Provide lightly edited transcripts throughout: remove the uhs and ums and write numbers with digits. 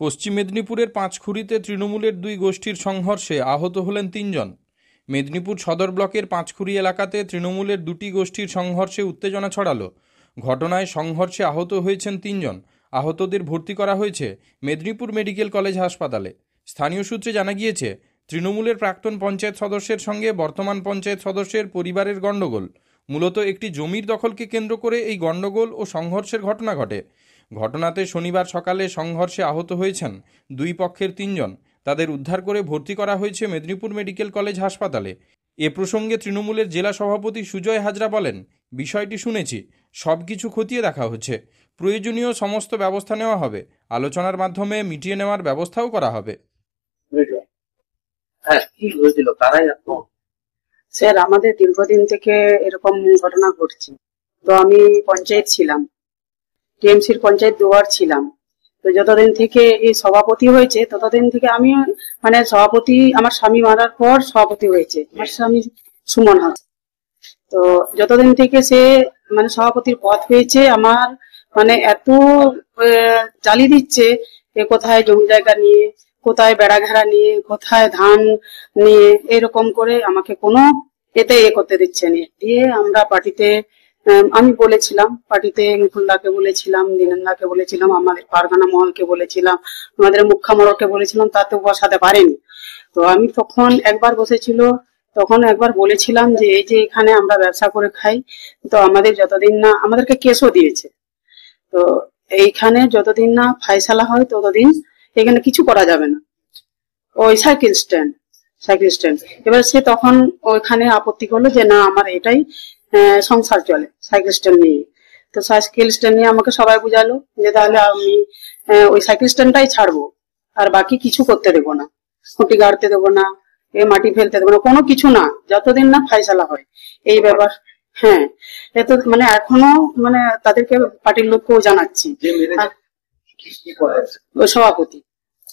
পশ্চিম মেদিনীপুরের পাঁচখুড়িতে তৃণমূলের দুই গোষ্ঠীর সংঘর্ষে আহত হলেন ৩ জন। মেদিনীপুর সদর ব্লকের পাঁচখুড়ি এলাকাতে তৃণমূলের দুটি গোষ্ঠীর সংঘর্ষে উত্তেজনা ছড়ালো। ঘটনায় সংঘর্ষে আহত হয়েছেন ৩ জন। আহতদের ভর্তি করা হয়েছে মেদিনীপুর মেডিকেল কলেজ হাসপাতালে। স্থানীয় সূত্রে জানা গিয়েছে, তৃণমূলের প্রাক্তন পঞ্চায়েত সদস্যের সঙ্গে বর্তমান পঞ্চায়েত সদস্যের পরিবারের গণ্ডগোল। মূলত একটি জমির দখলকে কেন্দ্র করে এই গণ্ডগোল ও সংঘর্ষের ঘটনা ঘটে। ঘটনাতে শনিবার সকালে সংঘর্ষে আহত হয়েছেন দুই পক্ষের ৩ জন। তাদের উদ্ধার করে ভর্তি করা হয়েছে মেদিনীপুর মেডিকেল কলেজ হাসপাতালে। এ প্রসঙ্গে তৃণমূলের জেলা সভাপতি সুজয় হাজরা বলেন, বিষয়টি শুনেছি, সব কিছু খতিয়ে দেখা হচ্ছে, প্রয়োজনীয় সমস্ত ব্যবস্থা নেওয়া হবে, আলোচনার মাধ্যমে মিটিয়ে নেওয়ার ব্যবস্থাও করা হবে। স্যার, আমাদের দীর্ঘদিন থেকে এরকম ঘটনা ঘটছে। তো আমি পঞ্চায়েত ছিলাম, টিএমসির পঞ্চায়েত দুবার ছিলাম। তো যতদিন থেকে এই সভাপতি হয়েছে ততদিন থেকে আমি সভাপতি, আমার স্বামী মারার পর সভাপতি হয়েছে আমার স্বামী সুমন হাস। তো যতদিন থেকে সে সভাপতির পদ পেয়েছে, আমার এত জ্বালিয়ে দিচ্ছে, কোথায় জমি জায়গা নিয়ে, কোথায় বেড়া ঘেরা নিয়ে, কোথায় ধান নিয়ে, এরকম করে আমাকে কোনো এতে করতে দিচ্ছে না। দিয়ে আমরা পার্টিতে, আমি বলেছিলাম, পার্টিতে মুকুলদাকে বলেছিলাম, দীনেনদাকে বলেছিলাম, আমাদের পারগানা মহলকে বলেছিলাম, আমাদের মুখ্যামরকে বলেছিলাম, তাতেও বসাতে পারেনি। তো আমি তখন একবার বসেছিল, তখন একবার বলেছিলাম যে এই যে এখানে আমরা ব্যবসা করে খাই, তো আমাদের যতদিন না, আমাদেরকে কেসও দিয়েছে, তো এইখানে যতদিন না ফায়সালা হয় ততদিন এখানে কিছু করা যাবে না। ওই সাইকেল স্ট্যান্ড এবার সে তখন ওইখানে আপত্তি করলো যে না, আমার এটাই সংসার চলে সাইকেল স্ট্যান্ড নিয়ে। তো সাইকেল স্ট্যান্ড নিয়ে আমাকে সবাই বুঝালো যে তাহলে আমি ওই সাইকেল স্ট্যান্ডটাই ছাড়বো, আর বাকি কিছু করতে দেবো না, খুঁটি গাড়তে দেবো না, মাটি ফেলতে দেবো না, কোনো কিছু না, যতদিন না ফায়সালা হয় এই ব্যাপার। হ্যাঁ, এত এখনো তাদেরকে পার্টির লোককেও জানাচ্ছি। সভাপতি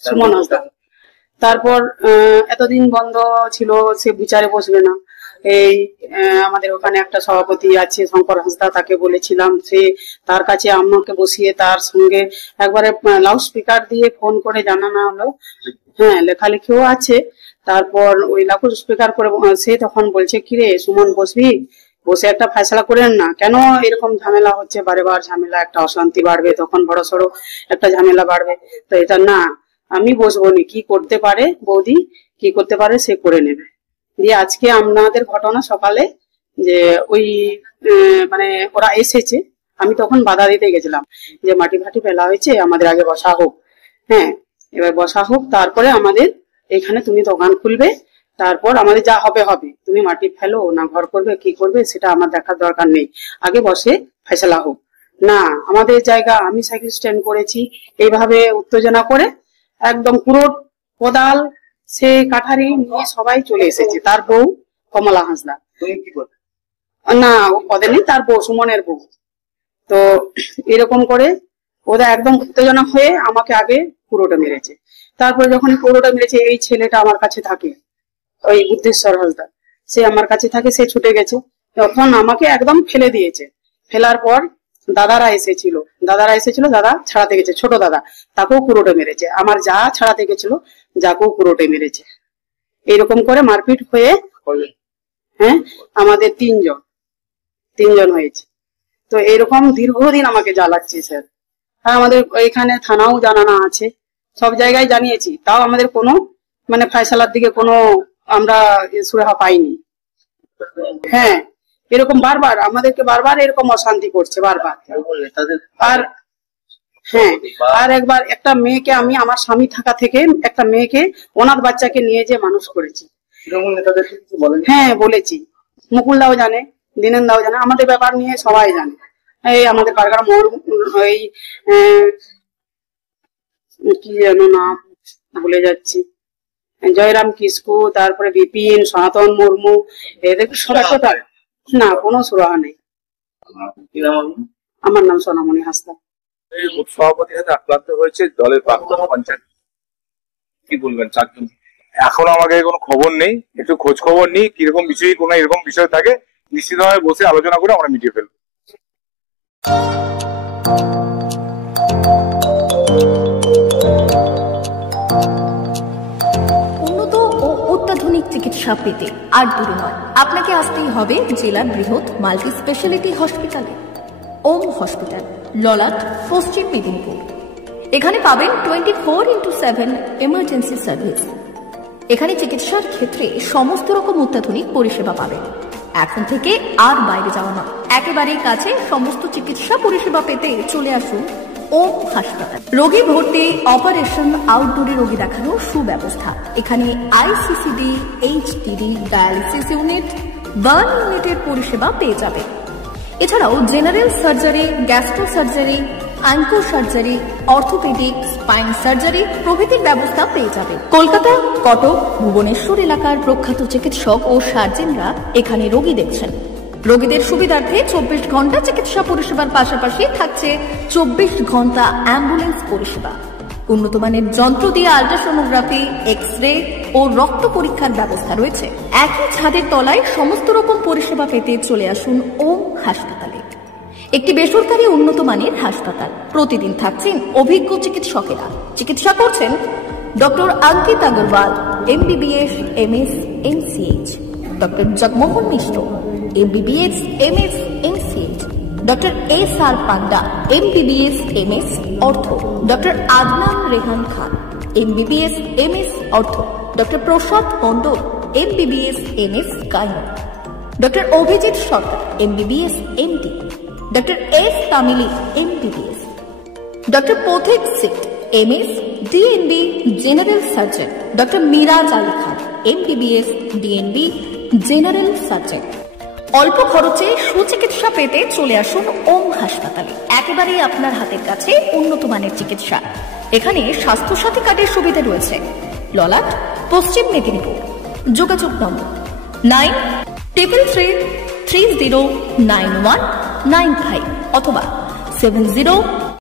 সুমন হাসদা, তারপর এতদিন বন্ধ ছিল, সে বিচারে বসবে না। এই আমাদের ওখানে একটা সভাপতি আছে শঙ্কর হাসদা, তাকে বলেছিলাম, সে তার কাছে আমাকে বসিয়ে তার সঙ্গে একবারে লাউড স্পিকার দিয়ে ফোন করে জানানো হলো। হ্যাঁ, লেখালেখিও আছে। তারপর ওই লাউড স্পিকার করে সে তখন বলছে, কিরে সুমন, বসবি, বসে একটা ফয়সালা করেন না, কেন এরকম ঝামেলা হচ্ছে, বারে বার ঝামেলা, একটা অশান্তি বাড়বে, তখন বড় সড়ো একটা ঝামেলা বাড়বে। তো এটা না, আমি বসবো নি, কি করতে পারে বৌদি, কি করতে পারে সে করে নেবে। দিয়ে আজকে আমাদের ঘটনা সকালে যে ওই ওরা এসেছে, আমি তখন বাধা দিতে গেছিলাম যে মাটি ফাটি ফেলা হয়েছে, আমাদের আগে বসা হোক। হ্যাঁ, এবার বসা হোক, তারপরে আমাদের এখানে তুমি দোকান খুলবে, তারপর আমাদের যা হবে হবে, তুমি মাটি ফেলো না ঘর করবে, কি করবে সেটা আমার দেখার দরকার নেই, আগে বসে ফয়সালা হোক। না, আমাদের জায়গা, আমি সাইকেল স্ট্যান্ড করেছি, এইভাবে উত্তেজনা করে একদম পুরো কোদাল, সে কাঠারি নিয়ে সবাই চলে এসেছে, তার বউ কমলা হাসদা, না ও পদে নেই, তার বউ সুমনের বউ। তো এরকম করে ওরা একদম উত্তেজনা হয়ে আমাকে আগে পুরোটা মেরেছে। তারপরে যখন পুরোটা মেরেছে, এই ছেলেটা আমার কাছে থাকে, ওই বুদ্ধেশ্বর হাসদা, সে আমার কাছে থাকে, সে ছুটে গেছে, তখন আমাকে একদম ফেলে দিয়েছে। ফেলার পর দাদারা এসেছিল, দাদা ছাড়াতে গেছে, ছোট দাদা, তাকেও পুরোটা মেরেছে, আমার যা ছাড়াতে গেছিল যাকেও পুরোটা মেরেছে। এইরকম করে মারপিট হয়ে, হ্যাঁ, আমাদের তিনজন হয়েছে। তো এরকম দীর্ঘদিন আমাকে জ্বালাচ্ছে স্যার। আর আমাদের এখানে থানাও জানানো আছে, সব জায়গায় জানিয়েছি, তাও আমাদের কোনো ফয়সালার দিকে কোনো আমরা সুরাহা পাইনি। হ্যাঁ, এরকম বারবার আমাদেরকে এরকম অশান্তি করছে বারবার। আর হ্যাঁ, আর একবার একটা মেয়েকে, আমি আমার স্বামী থাকা থেকে একটা মেয়েকে, অনাথ বাচ্চাকে নিয়ে যে মানুষ করেছি। হ্যাঁ বলেছি, মুকুলদাও জানে, দীনেনদাও জানে, আমাদের ব্যাপার নিয়ে সবাই জানে। এই আমাদের পারগানা মহল, এই কি যেন নাম ভুলে যাচ্ছি, জয়রাম কিসকু, তারপরে বিপিন, সনাতন মুর্মু, এদের সবাই কথা না, কোনো সুরাহা নেই। আমার নাম সোনামণি হাসদা। সভাপতি হাতে আক্রান্ত হয়েছে দলের প্রাক্তন পঞ্চায়েত, কি বলবেন? চারজন, এখনো আমাকে কোনো খবর নেই, একটু খোঁজ খবর নিই, কিরকম বিষয়, কোনো এরকম বিষয় থাকে নিশ্চিতভাবে বসে আলোচনা করে আমরা মিটিয়ে ফেলবো। চিকিৎসা পেতে আর দূরে নয়, আপনাকে আসতেই হবে জেলার বৃহৎ মাল্টি স্পেশালিটি হসপিটালে, ওম হসপিটাল, ললাট, পশ্চিম মেদিনীপুর। এখানে পাবেন 24x7 এমার্জেন্সি সার্ভিস। এখানে চিকিৎসার ক্ষেত্রে সমস্ত রকম অত্যাধুনিক পরিষেবা পাবেন। এখন থেকে আর বাইরে যাওয়া নয়, একেবারেই কাছে সমস্ত চিকিৎসা পরিষেবা পেতে চলে আসুন ওম হাসপাতাল। রোগী ভর্তি, অপারেশন, আউটডোরে রোগী দেখানোর সুব্যবস্থা। এখানে ICCD, HDD, dialysis unit, burn ইউনিটের পরিষেবা পেয়ে যাবে। এছাড়াও general surgery, gastro surgery, onco surgery, orthopaedic, spine surgery প্রভৃতির ব্যবস্থা পেয়ে যাবে। কলকাতা, কটক, ভুবনেশ্বর এলাকার প্রখ্যাত চিকিৎসক ও সার্জেনরা এখানে রোগী দেখছেন। রোগীদের সুবিধার্থে 24 ঘন্টা চিকিৎসা পরিষেবার পাশাপাশি থাকছে 24 ঘন্টা অ্যাম্বুলেন্স পরিষেবা। উন্নত মানের যন্ত্র দিয়ে আল্ট্রাসোনোগ্রাফি, এক্স-রে ও রক্ত পরীক্ষার ব্যবস্থা রয়েছে। একই ছাদের তলায় সমস্ত রকম পরিষেবা পেতে চলে আসুন ওম হাসপাতালে। একটি বেসরকারি উন্নত মানের হাসপাতাল। প্রতিদিন থাকছেন অভিজ্ঞ চিকিৎসকেরা। চিকিৎসা করছেন doctor Ankit Agarwal, MBBS, MS, MCH, doctor Jagmohan Mishra, MBBS, MS, MCH, doctor SR Panda, MBBS, MS, ortho, doctor Adnan Rehan Khan, MBBS, MS, ortho, doctor Prasad Mondal, MBBS, MS, gyno, doctor Abhijit Sarkar, MBBS, MD, doctor S Tamili, MBBS, doctor Pathik Sit, MS, DNB, general surgeon, doctor Miraj Ali Khan, MBBS, DNB, general surgeon. অল্প খরচে সুচিকিৎসা পেতে চলে আসুন ওম হাসপাতালে। একেবারেই আপনার হাতের কাছে উন্নত মানের চিকিৎসা। এখানে স্বাস্থ্যসাথী কার্ডের সুবিধা রয়েছে। ললাট, পশ্চিম মেদিনীপুর। যোগাযোগ নম্বর 9333309195 অথবা 70